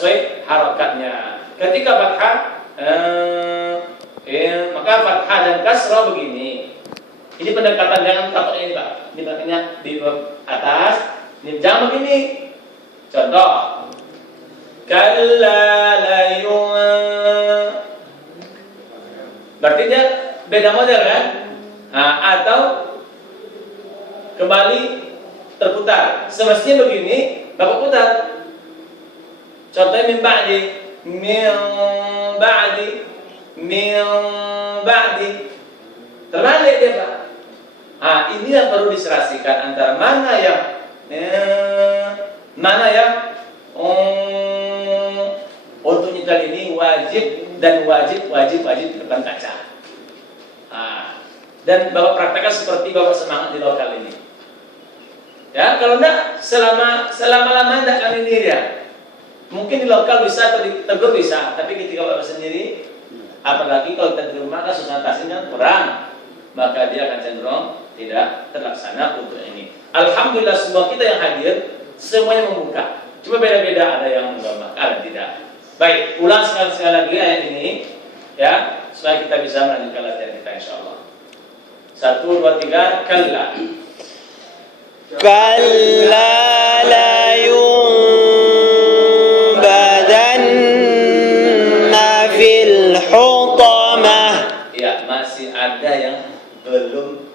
sesuai harakatnya. Ketika fathah, maka fathah dan kasrah begini. Ini pendekatan dengan tapak ini Pak. Ini pakainya di atas. Ini jangan begini. Contoh. Kalla la berarti dia beda model kan? Nah, atau kembali terputar. Semestinya begini, Bapak putar. Contohnya min ba'di. Terbalik dia Pak. Nah, ini yang perlu diserasikan antara mana yang untuk nyetel ini wajib dan wajib di depan kaca. Dan Bapak praktekkan seperti Bapak semangat di lokal ini. Ya, kalau enggak selama-lamanya enggak akan ini dia. Mungkin di lokal bisa atau di tegur bisa, tapi ketika Bapak sendiri, apalagi kalau kita di rumah kan susah tasnya kurang, maka dia akan cenderung tidak terlaksana untuk ini. Alhamdulillah semua kita yang hadir semuanya membuka. Cuma beda-beda, ada yang menggambak, ada tidak. Baik, ulang sekali lagi ayat ini ya, supaya kita bisa melanjutkan latihan kita insyaallah. 1, 2, 3, kalla. Kalla la yunbadanna fil hutamah. Ya, masih ada yang belum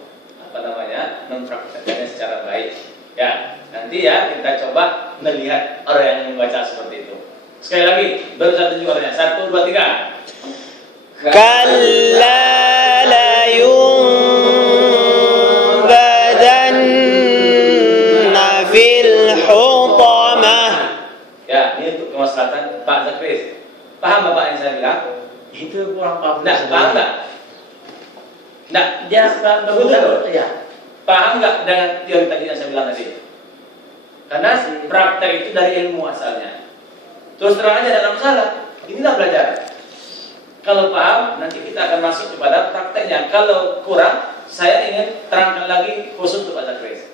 mempraktikkannya secara baik. Ya, nanti ya kita coba melihat orang yang membaca seperti itu. Sekali lagi, baru satu juga orangnya. 1, 2, 3. Kalla la yunbadanna fil hutamah. Ya, ini untuk kemaslahatan Pak Zakris. Paham Bapak yang saya bilang? Itu kurang paham. Nah, paham nggak? Nah, Dia betul ya. paham nggak dengan teori tadi yang saya bilang tadi? Karena praktek itu dari ilmu asalnya. Terus terang aja dalam masalah. Inilah belajar. Kalau paham, nanti kita akan masuk kepada prakteknya. Kalau kurang, saya ingin terangkan lagi khusus untuk Pak Zakris.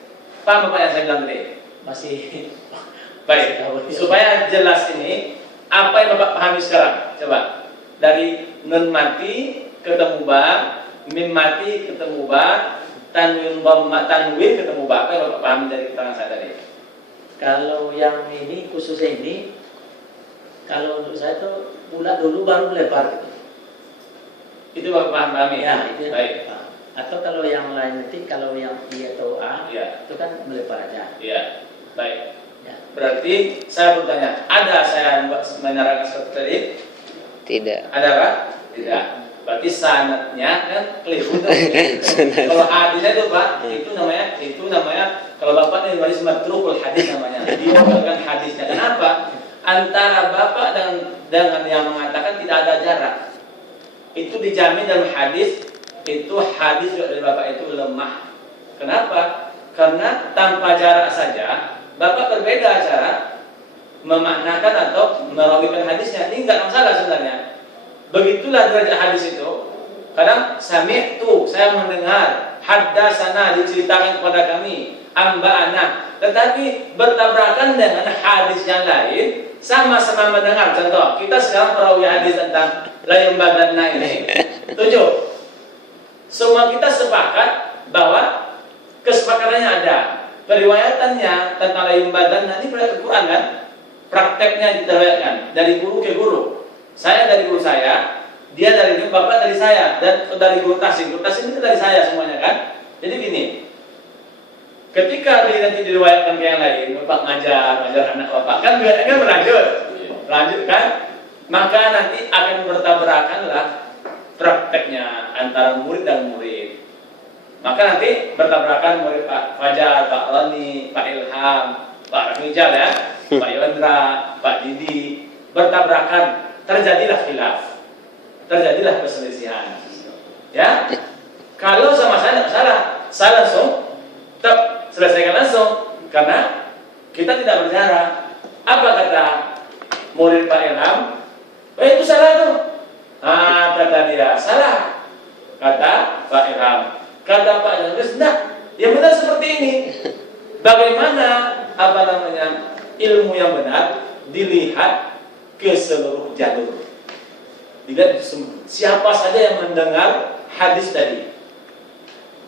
Paham Bapak yang saya bilang tadi? Masih Baik, supaya jelas ini, apa yang Bapak pahami sekarang? Coba. Dari nun mati ketemu ba, mim mati ketemu ba, tanwin ketemu ba. Apa yang Bapak pahami dari keterangan saya tadi? kalau yang ini khususnya ini, kalau untuk saya tuh bulat dulu baru melebar gitu. Itu Bapak pahami? Ya, itu baik. Atau kalau yang lain nanti, kalau yang I atau A, Ya. itu kan melebar aja. Iya, baik. Ya. Berarti saya bertanya, ada saya menerangkan seperti tadi? Tidak. Ada Pak? Tidak. Berarti sanadnya kan keliru. Kalau hadisnya itu Pak, itu namanya kalau Bapak ini hadis matrukul hadis namanya. Dibukan hadisnya. Kenapa? Antara Bapak dengan yang mengatakan tidak ada jarak. Itu dijamin dalam hadis, itu hadis dari Bapak itu lemah. Kenapa? Karena tanpa jarak saja Bapak berbeda cara memaknakan atau merawikan hadisnya. Ini enggak masalah sebenarnya. Begitulah derajat hadis itu. Kadang sami'tu, saya mendengar, haddatsana, diceritakan kepada kami, amba'ana. Tetapi bertabrakan dengan hadis yang lain, sama-sama mendengar. Contoh, kita sekarang perawi hadis tentang la yumbadanna ini. 7. Semua kita sepakat bahwa kesepakatannya ada. Periwayatannya tentang la yumbadanna ini berarti Quran kan? Prakteknya diriwayatkan dari guru ke guru. Saya dari guru saya, dia dari guru, Bapak dari saya, dan dari guru Tasing. Guru Tasing itu dari saya semuanya kan? Jadi gini, ketika dia nanti diriwayatkan ke yang lain, Bapak ngajar anak Bapak, kan berlanjut, kan? Maka nanti akan bertabrakanlah prakteknya antara murid dan murid. Maka nanti bertabrakan murid Pak Fajar, Pak Roni, Pak Ilham, Pak Rijal ya, Pak Yondra, Pak Didi, bertabrakan, terjadilah khilaf, terjadilah perselisihan. Ya, kalau sama saya tidak salah, saya langsung tetap selesaikan langsung, karena kita tidak berjarak. Apa kata murid Pak Ilham? Itu salah tuh. Kata dia salah. Kata Pak Ilham. Kata Pak Ilham, tidak. Yang benar seperti ini. Bagaimana ilmu yang benar dilihat ke seluruh jalur. Dilihat siapa saja yang mendengar hadis tadi.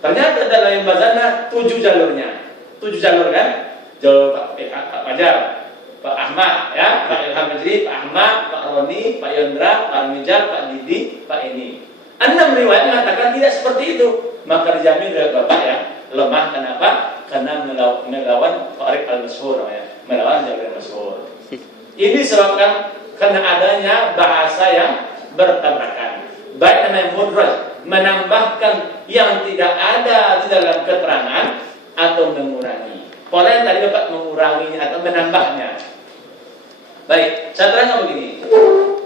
Ternyata dalam bazana 7 jalurnya. 7 jalur kan? Jalur Pak Fajar, Pak Ahmad, ya, Pak Ilham Majri, Pak Ahmad, Pak Roni, Pak Yondra, Pak Mijal, Pak Didi, Pak ini. 6 riwayat mengatakan tidak seperti itu. Maka dijamin oleh Bapak ya lemah. Kenapa? Karena melawan Tariq al-Masyhur namanya, melawan jalur al-Masyhur. Ini disebabkan karena adanya bahasa yang bertabrakan. Baik namanya mudraj, menambahkan yang tidak ada di dalam keterangan atau mengurangi. Pola yang tadi Bapak menguranginya atau menambahnya. Baik, saya terangkan begini.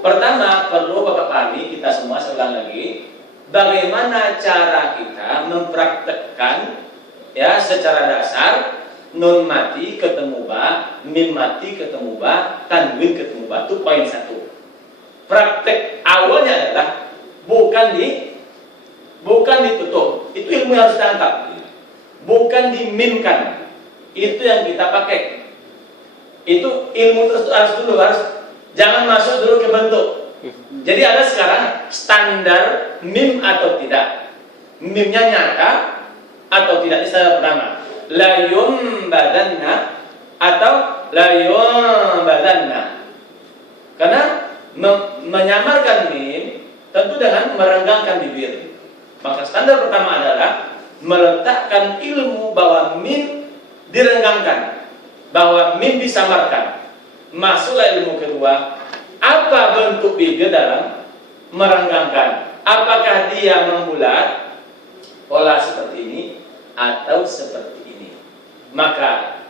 Pertama, perlu Bapak pahami, kita semua saya ulang lagi, bagaimana cara kita mempraktekkan ya secara dasar nun mati ketemu ba, mim mati ketemu ba, tanwin ketemu ba. Itu poin 1. Praktek awalnya adalah bukan ditutup. Itu ilmu yang harus ditangkap. Bukan dimimkan. Itu yang kita pakai. Itu ilmu terus harus jangan masuk dulu ke bentuk. Jadi ada sekarang standar mim atau tidak. Mimnya nyata atau tidak. Ini standar pertama. La yumbadanna atau la yumbadanna. Karena menyamarkan mim tentu dengan merenggangkan bibir. Maka standar pertama adalah meletakkan ilmu bahwa mim direnggangkan, bahwa mim disamarkan. Masuklah ilmu kedua, apa bentuk bibir dalam merenggangkan? Apakah dia membulat pola seperti ini atau seperti ini? Maka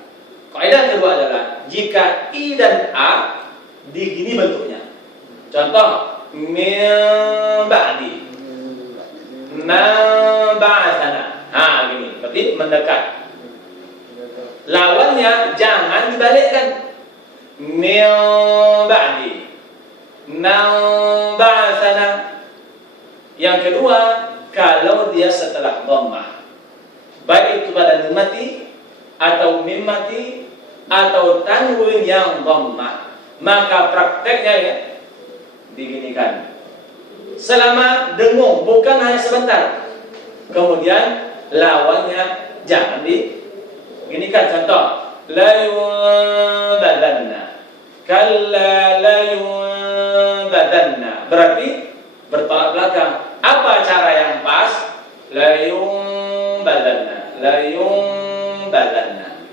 kaidah kedua adalah jika i dan a digini bentuknya. Contoh min ba'di, man ba'athana. Gini, berarti mendekat. Lawannya jangan dibalikkan. Min ba'di, man ba'athana. Yang kedua, kalau dia setelah dhammah, baik itu pada nun mati atau mim mati atau tanwin yang dhammah, maka prakteknya ya diginikan selama dengung, bukan hanya sebentar. Kemudian lawannya jangan diginikan. Contoh, la yunbadanna, kalla la yunbadanna, berarti bertolak belakang. Apa cara yang pas? La yunbadanna, la yunbadanna.